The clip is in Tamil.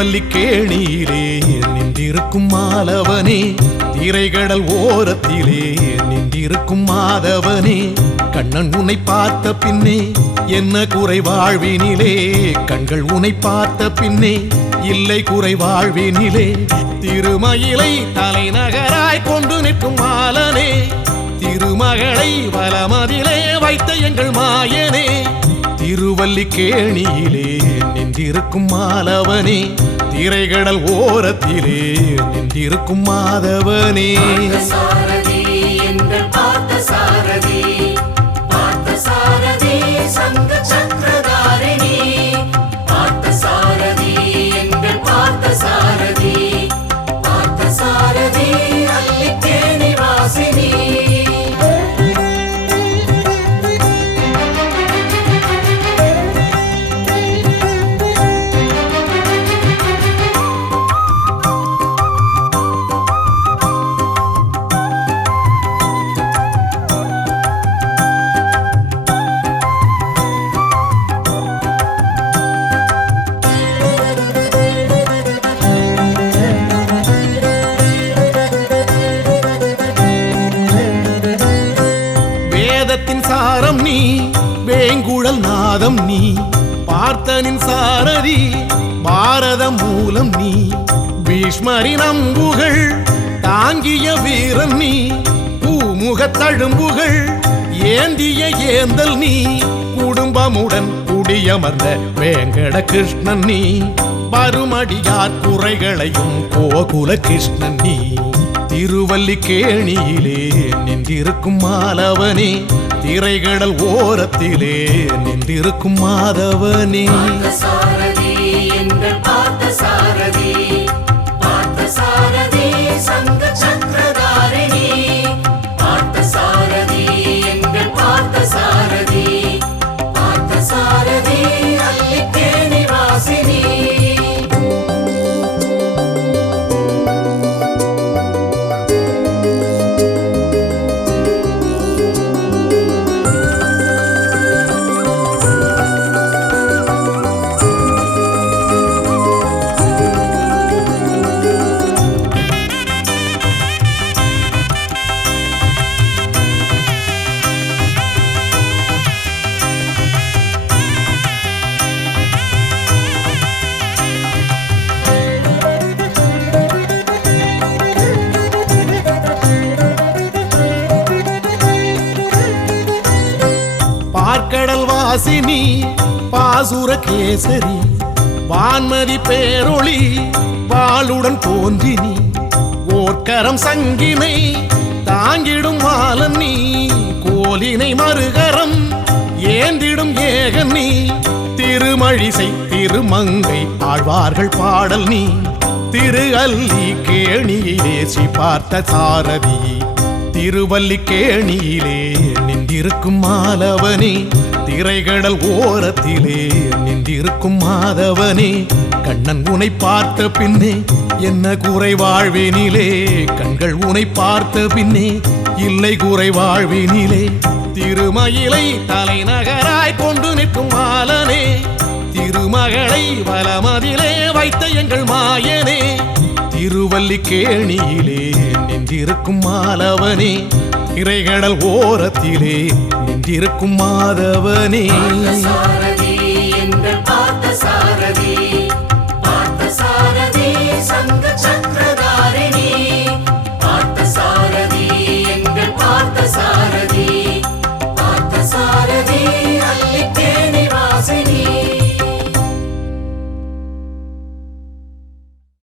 திருவல்லிக்கேணியிலே நின்றிருக்கும் மாலவனே, திரைகடல் ஓரத்திலே நின்றிருக்கும் மாதவனே, கண்ணன் உன்னை பார்த்த பின்னே என்ன குறை வாழ்வினிலே, கண்கள் உன்னை பார்த்த பின்னே இல்லை குறை வாழ்வினிலே, திருமயிலை தலைநகராய் கொண்டு நிற்கும் மாலனே, திருமகளை வலமதிலே வைத்த எங்கள் மாயனே, திருவல்லிக்கேணியிலே நின்றிருக்கும் மாலவனே, திரைகடல் ஓரத்திலே நின்றிருக்கும் மாதவனே. சாரம் நீ வேங்குழல் நாதம் நீ, பார்த்தனின் சாரதி பாரத மூலம் நீ, பீஷ்மரின் அம்புகள் தாங்கிய வீரன் நீ, பூமுக தழும்புகள் ஏந்திய ஏந்தல் நீ, குடும்பமுடன் குடியமர்ந்த வேங்கட கிருஷ்ணன் நீ, பருமடியார் குறைகளையும் கோகுல கிருஷ்ணன் நீ, திருவல்லிக்கேணியிலே நின்றிருக்கும் மாலவனே, திரைகடல் ஓரத்திலே நின்றிருக்கும் மாதவனே. பார்க்கடல் வாசினி பாசுர கேசரி, வான்மதி பேரொளி வாளுடன் தோன்றினி, ஓர்கரம் சங்கினை தாங்கிடும் மாலன் நீ, கோலினை மறுகரம் ஏந்திடும் ஏகன் நீ, திருமழிசை திருமங்கை ஆழ்வார்கள் பாடல் நீ, திரு அல்லி கேணியிலே ஸ்ரீ பார்த்த சாரதி, திருவல்லிக்கேணியிலே நின்றிருக்கும் மாலவனே, திரைகடல் ஓரத்திலே நின்றிருக்கும் மாதவனே, கண்ணன் உன்னை பார்த்த பின்னே என்ன குறை வாழ்வினிலே, கண்கள் உன்னை பார்த்த பின்னே இல்லை குறை வாழ்வினிலே, திருமயிலை தலைநகராய் கொண்டு நிற்கும் மாலனே, திருமகளை வலமதிலே வைத்த எங்கள் மாயனே, திருவல்லிக்கேணியிலே நின்றிருக்கும் மாலவனே, திரைகடல் ஓரத்திலே நின்றிருக்கும் மாதவனே. பார்த்த சாரதி சங்க